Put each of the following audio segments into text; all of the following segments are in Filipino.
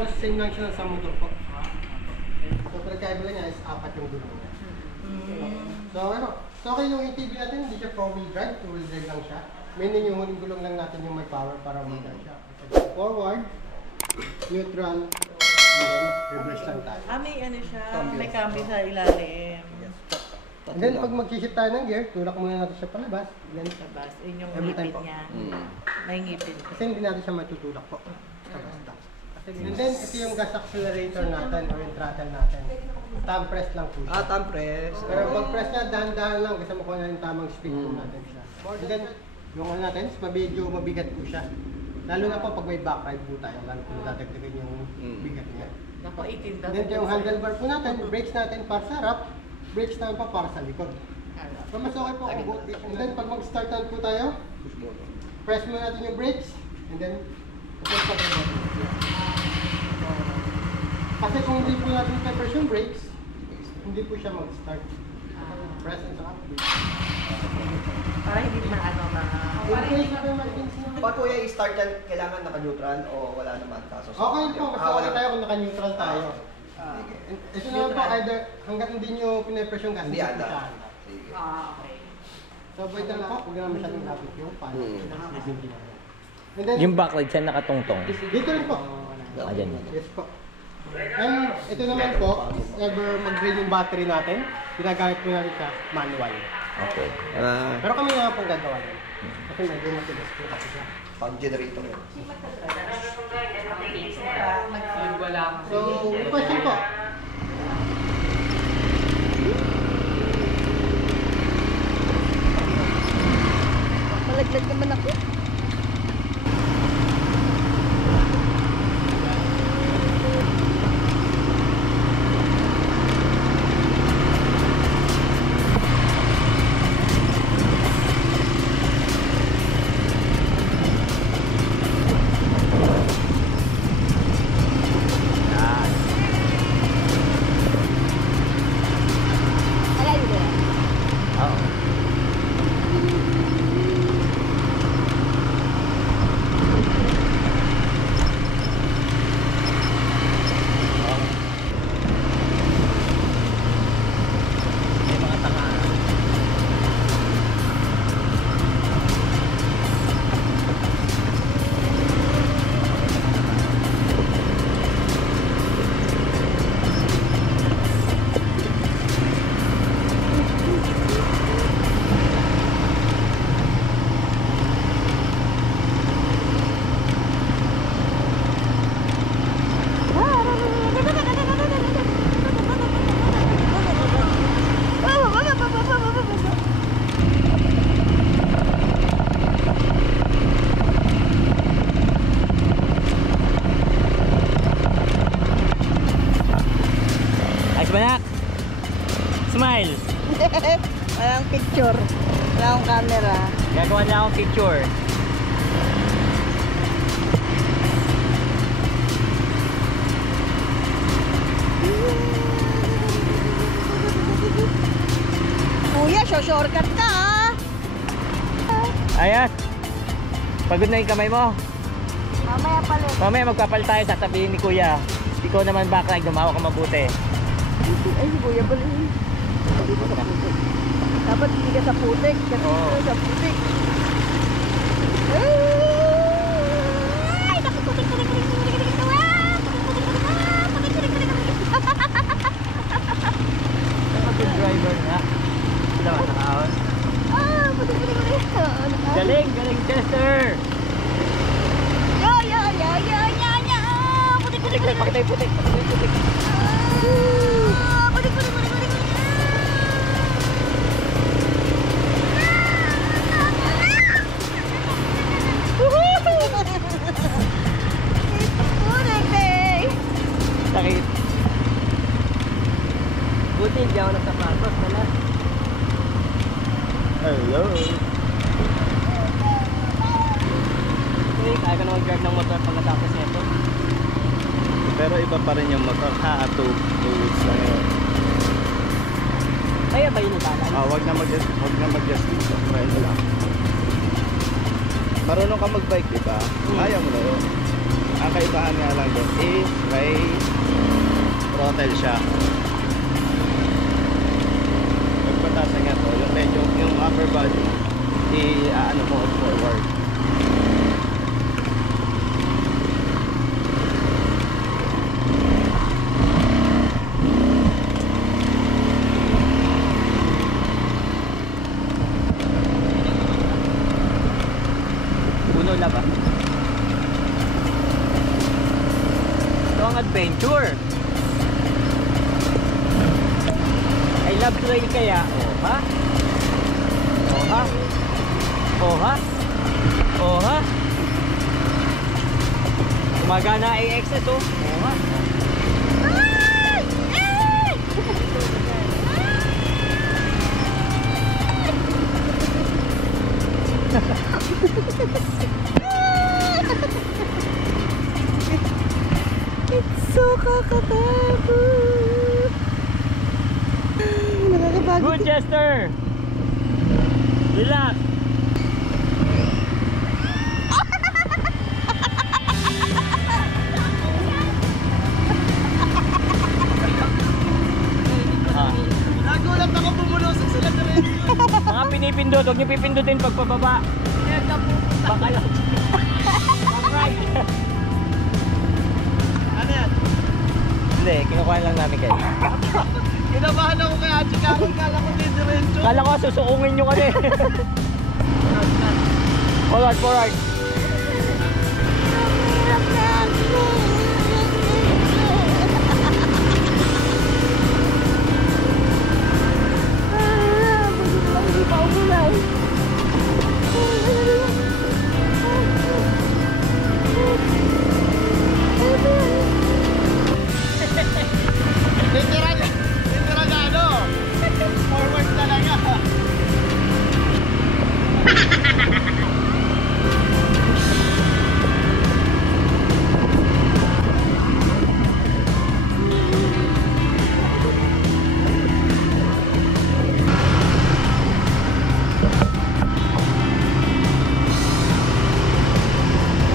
halos same lang siya sa motor po. So, pinagkaiba niya is 4 yung gulong niya. So, so okay yung ATV natin, hindi siya 4-wheel drive, 2-wheel drive lang siya. Meaning yung huling gulong lang natin yung may power para mag-drive siya. Forward, neutral, and then reverse lang tayo. May ano siya, may cambio sa ilalim. And then pag mag-shift tayo ng gear, tulak muna natin siya palabas. Then, Labas, yun yung every time ngipin po. niya. May ngipin. Kasi hindi natin siya matutulak po. Basta. And then, ito yung gas accelerator natin or yung throttle natin. Thumb press lang po siya. Thumb press. Pero pag press niya, dahan-dahan lang kasi makuha na yung tamang speed po natin siya. And then, yung ano natin, medyo mabigat po siya. Lalo na po pag may back ride po tayo, lalo po natagdagan yung bigat niya. Naku, 18 daw. And then, yung handlebar po natin, brakes natin para sa harap, brakes natin pa para sa likod. So, mas okay po kung both. And then, pag mag-start na po tayo, press mo natin yung brakes, and then, press pa tayo natin. Kasi kung hindi po natin press yung brakes, hindi po siya mag-start. Press and saka brakes. Para hindi na ano mga... Pag kuya i-start yan, kailangan naka-neutral o wala naman kaso? Okay po, mas okay tayo kung naka-neutral tayo. Sige. Ito naman po, either hanggat hindi nyo pinapress yung gas, Hindi hindi po anda. siya anda. Sige. okay. So, avoid lang po, huwag naman masyadong lapit yung pan. And then, Yung backlight siya nakatungtong. dito rin po. Ayan. Yes po. And ito naman po, ever mag-drain yung battery natin, ginagamit po natin sa manual. Okay. Pero kami nga pong gagawa yun. Kasi medyo matigas po kasi siya. Pag generator yan. So, question po. Malaglag naman ako. Banak! Smile! Walang picture. Wala akong camera. Gagawa na akong picture. Kuya, shortcut ka ah. Ayos! Pagod na yung kamay mo. Mamaya palit. Mamaya magpapal tayo, sasabihin ni Kuya. Ikaw naman backlight, gumawa ka mabuti. Ay, si Kuya pala yun. Dapat hindi ka sa putik. Kasi sa putik. Ay! Naku, putik. Good driver nga. Sila ba nakahon? Putik. Galing Chester! Yo! Putik. Pakitay putik. Putik. Sakit. Buti hindi ako nagsapatos pala. Hello. Okay, kaya ka na mag-drive ng motor pagkatapos nito. Pero iba pa rin yung motor. Two wheels lang yun. Kaya ba yun iba lang? Wag na mag-adjust dito. Try mo lang. Marunong ka mag-bike, di ba? Kaya mo na yun. Ang kaibahan nga lang doon is may throttle siya. Pagpatasan nga to, yung medyo yung upper body ano mo forward. Puno na ba? Ito ang adventure. I love trail kaya. Oh ha? Oh ha? Oh ha? Oh ha? Gumagana ay excess oh. Oh ha? Ay! Ay! It's so kakatapos. Nakakapagod. Good Chester. Relax. Nagulat ako bumulusok sila sa rin. Mga pinipindot, huwag niyo pipindutin pagpababa. Baka lang. Alright. Ano yan? Hindi, kinukuha lang namin kayo. Kinabahan ako kay Achi Karol, kala ko didiretso. Kala ko susukungin nyo kasi. Alright, alright. Hindi pa umulan. Literal na ano? Forward talaga.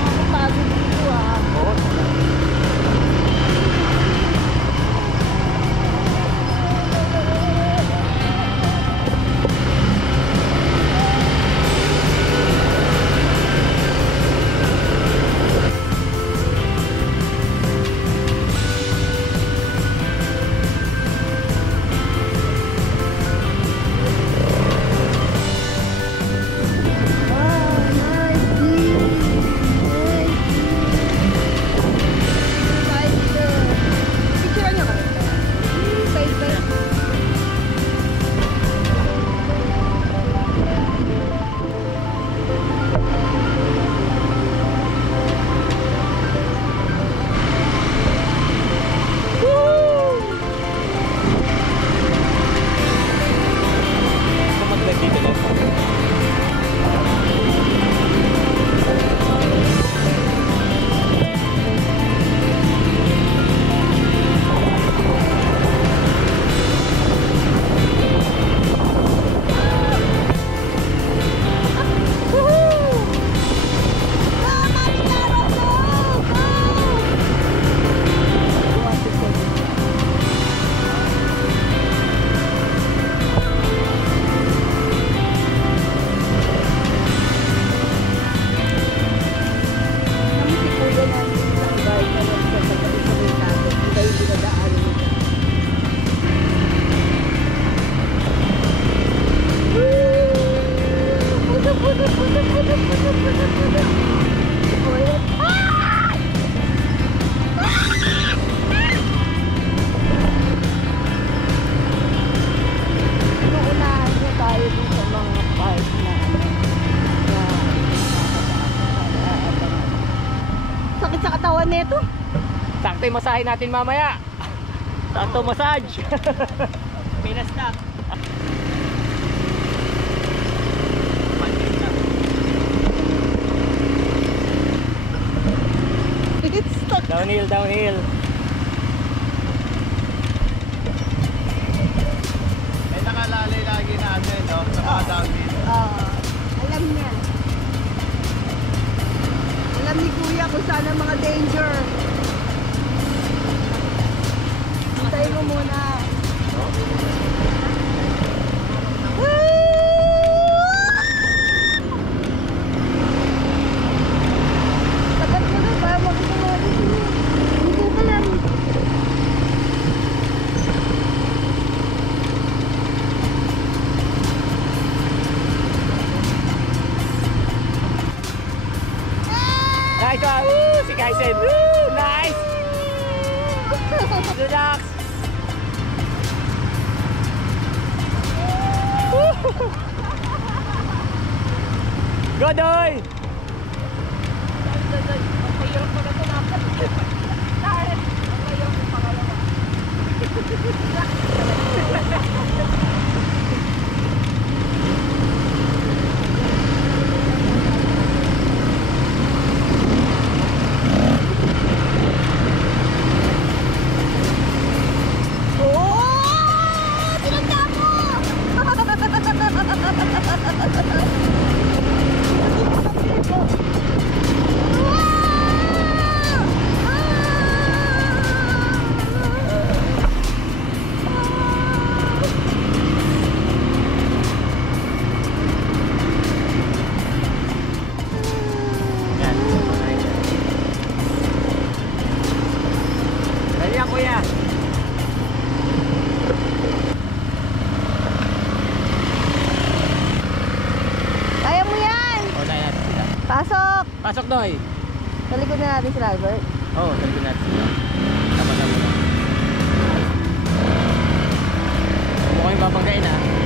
Nakakapagod dito ah. Maglag dito lang. Sakit sa katawan nito. Sakto yung masahe natin mamaya. Sakto massage. Pinas na. It's stuck. Downhill, downhill. May nakalalay lagi natin, no? Sa mga downhill. Alam niya. Alam ni Kuya kung saan ang mga danger. Hintayin mo muna. Tapat mo na ba? Makita mo natin sila. Dito ka lang. Nice one! Woo! Si Kaisen! Woo! Nice! Relax! Woo! Go, Doy! Oh! Tinagda mo! Yan. Dali yan, kuya. Kaya mo yan! Unahin natin sila. Pasok! Pasok, Doy! Sa likod na natin sila, Albert. Oo, sabi natin sila. Tama na muna. Mukhang babanggain, ha?